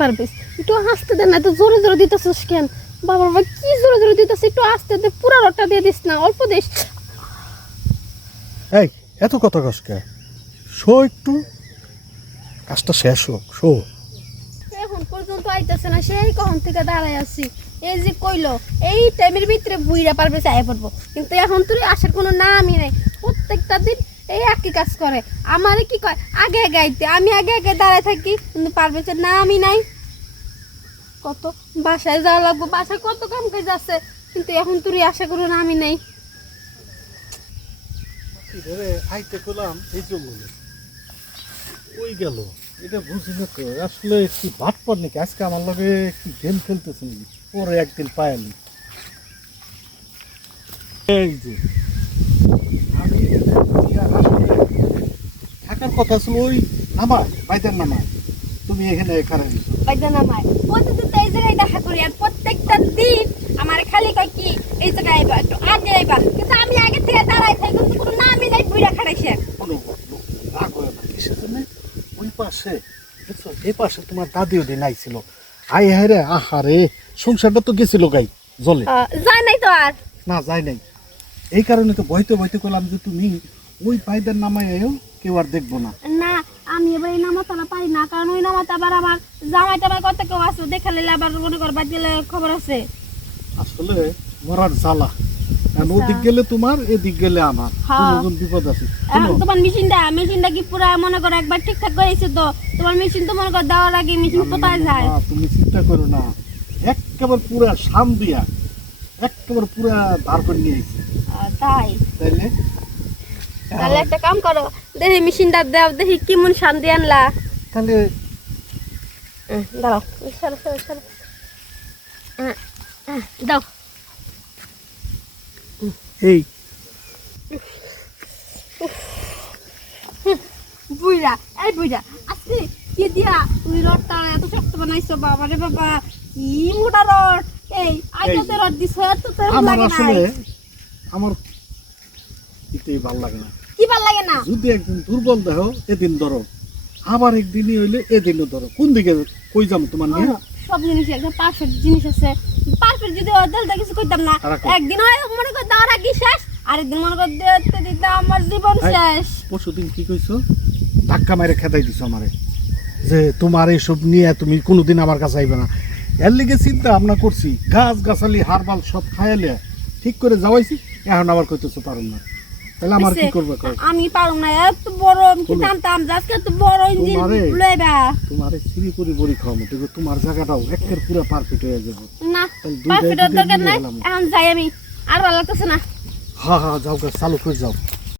পারবিস একটু আস্তে দে না, তো জোরে জোরে দিতেছিস কেন? বাবা বাবা কি জোরে জোরে দিতেছিস, একটু আস্তে দে, পুরা রডটা দিয়ে দিস না, অল্প দিস। এই এত কথা কসকে শো, একটু কাজটা শেষ হোক, শো। এখন পর্যন্ত আইতাছে না, সেই কখন থেকে দাঁড়ায় আছি। এই যে কইলো এই টাইমের ভিতরে বুইরা পারবে আয় পড়বো, কিন্তু এখন তুই আসার কোনো নামই নাই। প্রত্যেকটা দিন এই একই কাজ করে। আমারে কি কয় আগে আগে আইতে, আমি আগে আগে দাঁড়ায় থাকি, কিন্তু পারবে নামই নাই। কত বাসায় যাওয়া লাগবো, বাসায় কত কাম কাজ আছে, কিন্তু এখন তুই আশা কোনো নামই নাই। আইতে করলাম এই জন্য ওই গেল, এটা বুঝি না তো আসলে কি ভাত পর নাকি আজকে আমার লগে কি গেম খেলতেছে নাকি, পরে একদিন পায়ালি। এই যে আমি আসলে থাকার কথা ছিল ওই নামায় বাইদের নামায়, তুমি এখানে এখানে বাইদা নামায় প্রতিদিন তো এই জায়গায় দেখা করি, আর প্রত্যেকটা দিন আমার খালি কয় কি এই জায়গায় আইবা, একটু আগে আইবা, কিন্তু আমি আগে থেকে দাঁড়াই থাকি, কিন্তু কোনো নামই নাই বুইরা খাড়াইছে। রাগ হয় না কিসের জন্য? ওই পাশে দেখছো, এই পাশে তোমার দাদিও দিন আইছিল, আই হায় রে আহারে, সংসারটা তো গেছিল গাই জলে। যায় নাই তো আর? না যায় নাই, এই কারণে তো বইতে বইতে করলাম যে তুমি ওই পায়দের নামায় এও কেউ আর দেখবো না। না আমি এবার এই নামাতারা পারি না, কারণ ওই নামাতে আবার আমার জামাই টামাই কত কেউ আছে, দেখালে আবার মনে কর বাদ গেলে খবর আছে। আসলে মরার জ্বালা, কারণ ওদিক গেলে তোমার, এদিক গেলে আমার, কোন বিপদ আছে। এখন তোমার মেশিনটা কি পুরা মনে করো একবার ঠিকঠাক করেছে তো? তোমার মেশিন তো মনে করো দেওয়ার আগে মেশিন কোথায় যায়? তুমি চিন্তা করো না, একেবারে পুরা শাম দিয়া একেবারে পুরা ধার করে নিয়ে আইছে। তাই তাইলে তাহলে একটা কাম করো, দেখি মেশিনটা দাও, দেখি কেমন শান্তি আনলা। তাহলে দাও সরো সরো সরো, দাও। এই বুইরা এই বুইরা আজকে কি দিয়া তুই রডটা এত শক্ত বানাইছো? বাবা রে বাবা, কি মোটা রড! এই আইতাতে রড দিছ, এত তো আমার লাগে না। আসলে আমার কিছুই ভালো লাগে না। কি ভাল লাগে না? যদি একদিন দুর্বল দেহ এদিন ধরো, আবার একদিনই হইলে এদিনও ধরো, কোন দিকে কই যাবো তোমার নিয়ে? সব জিনিস একটা পারফেক্ট জিনিস আছে, পারফেক্ট যদি দিলটা কিছু কইতাম না, একদিন হয় মনে কর দাওয়ার আগে শেষ, আরেকদিন মনে কর দিতে দিতে আমার জীবন শেষ। পরশুদিন কি কইছো? ধাক্কা মারে খেদাই দিছো আমারে, যে তোমার এইসব নিয়ে তুমি কোনোদিন আমার কাছে আইবে না। এর লিগে চিন্তা ভাবনা করছি, গাছ গাছালি হারবাল সব খাইলে ঠিক করে যাওয়াইছি, এখন আবার কইতেছো পারুম না। তাহলে আমার কি করবে? আমি পারুম না, এত বড় কি জানতাম আজকে এত বড় ইঞ্জিন লইবা। তোমারে সিঁড়ি করে বড়ি খাওয়াবো, দেখো তোমার জায়গাটাও একের পুরো পারফেক্ট হয়ে যাবে। না পারফেক্ট দরকার নাই, এখন যাই আমি, আর ভালো লাগতেছে না। হ্যাঁ হ্যাঁ যাও, চালু করে যাও।